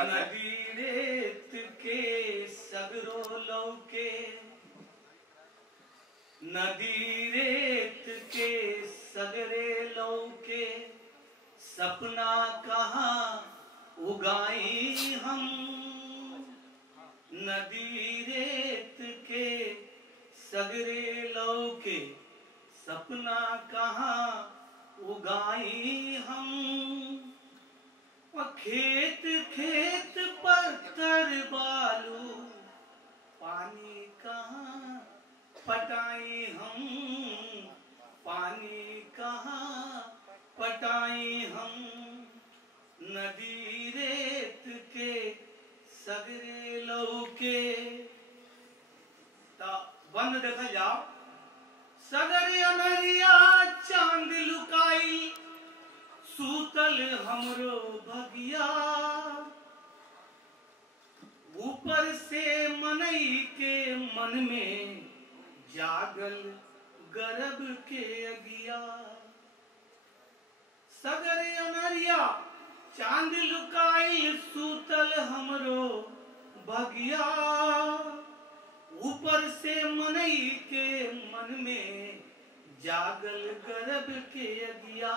नदी रेत के सगरो लौके, नदी रेत के सगरे लौके, सपना कहाँ उगाई हम। नदी रेत के सगरे लौके, सपना कहाँ उगाई हम। खेत खेत पत्थर बालू, पानी कहाँ पटाई हम। पानी कहाँ पटाई हम। नदी रेत के सगरे लौके। बंद देखा जाओ। सगरे अनरिया चांद लुकाई, सूतल हमरो भगिया। ऊपर से मनई के मन में जागल गर्भ के अगिया। सगरे अनरिया चांद लुकाई, सूतल हमरो भगिया। ऊपर से मनई के मन में जागल गर्भ के अगिया।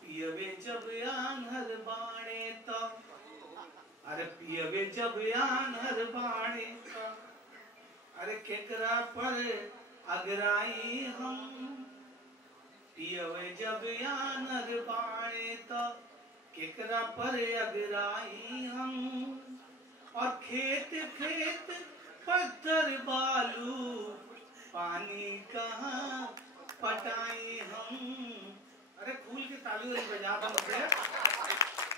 पियवे जब आन्हर बाणे तब, अरे पियवे जब आन्हर बाणे तब, अरे केकरा पर अगराई हम। पियवे जब आन्हर बाणे तब, केकरा पर अगराई हम। और खेत खेत पत्थर बालू, पानी कहाँ पटाई हम। अरे खूल के ताली वाली बजा दो मुझे।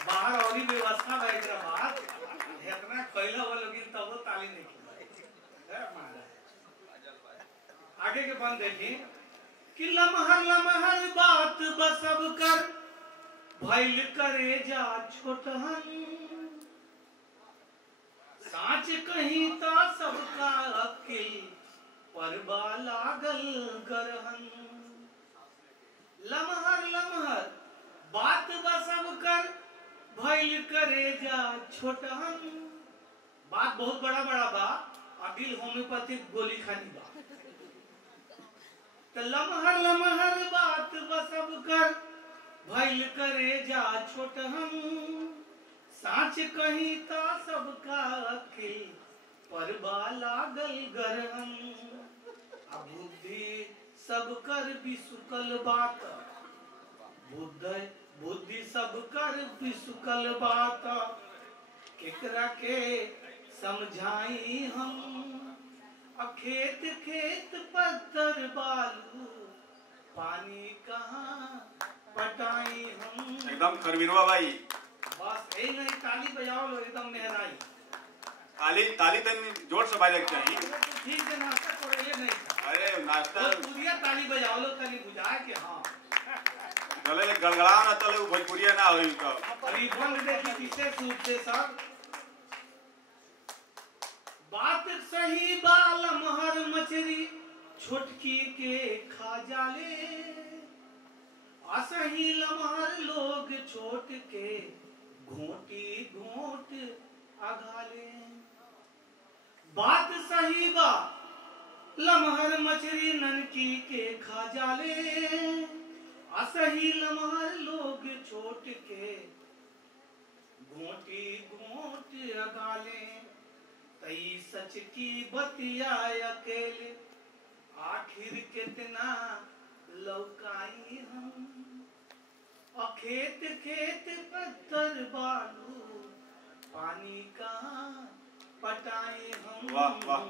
बाहर और ही व्यवस्था बैठ रहा बात। इतना खैला हुआ लोग तब वो ताली नहीं की। आगे के बंद देखी कि लमहर लमहर बात बसब कर, भइल करे जा छोटहन। साच कहीं ता सबका अकिल, परबा लागल गरहन। लमहर लमहर बात बसब कर, भइल करे जा छोटहन। बात बहुत बड़ा बड़ा बा, अबिल होम्योपैथिक गोली खानी बा। तो लमहर लमहर बात बसब कर, भइल करे जा छोटहन। साच कहीं ता सबका अकिल, परबा लागल गरहन। बुद्धि सब कर बिसुकल बात, बुद्धि सब कर बिसुकल बात। केकरा के समझाई हम। खेत खेत पत्थर बालू, पानी कहाँ पटाई हम। एकदम खरवीरवा भाई। बस यही नहीं, ताली बजाओ लो एकदम मेहराई। ताली तन जोर से बजाए चाहिए। ठीक है, नाश्ता कोड़े नहीं था। अरे नाश्ता भोजपुरिया ताली बजाओ लो तनी बुझाए के। हाँ गले ले गड़गड़ा ना तले भोजपुरिया ना होई तो। अभी बंद देखी विशेष रूप से सर। बात सही बाल महर मछली, छोटकी के खा जाले। असही लमहर लोग छोट के, घोटी घोट अघाले। बात सही बा लमहर मछली, ननकी के खा जाले। असही लमहर लोग छोट के, घोटी घोट अगाले। तई सच की बतिया अकेले, आखिर कितना लौकाई हम। और खेत खेत पत्थर बालू, पानी कहाँ पटाई हम। वाह वाह।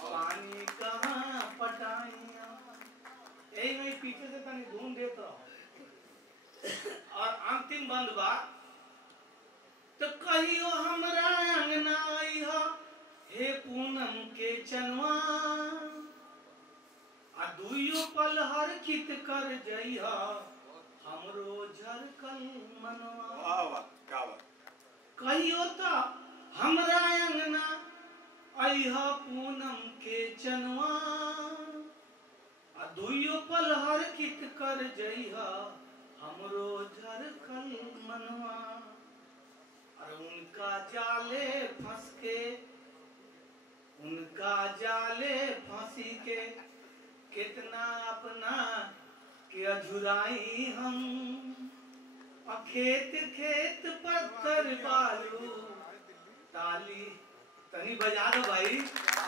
पानी कहाँ पटाई हम। यही नहीं, पीछे से तनी धूम देता। और अंतिम बंद बा। तो कहियो हमरा अंगना आइहा, हे पूनम के चनवा। आ दुइयो पल हर चित कर जइहा, हमरो झरकल मनवा। वाह वाह, क्या बात। कहियो तो हमरा अंगना आइहा, पूनम के चनवा। आ दुइयो पल हर चित कर जइहा, हमरो झरकल मनवा। और उनका जाले फंस के, उनका जाले फांसी के कितना अपना के अझुराई हम। और खेत खेत पत्थर बालू, ताली तनी बजा दो भाई,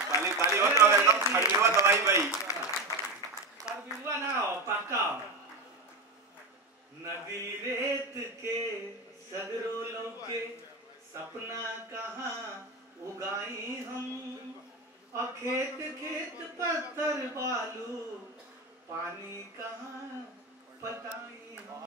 ताली ताली हो तो एकदम खड़गवा दवाई भाई, खड़गवा ना हो पक्का। नदी रेत के सगरो लौके सपना कहाँ उगाई हम। और खेत खेत पत्थर बालू पानी कहाँ पटाई हम।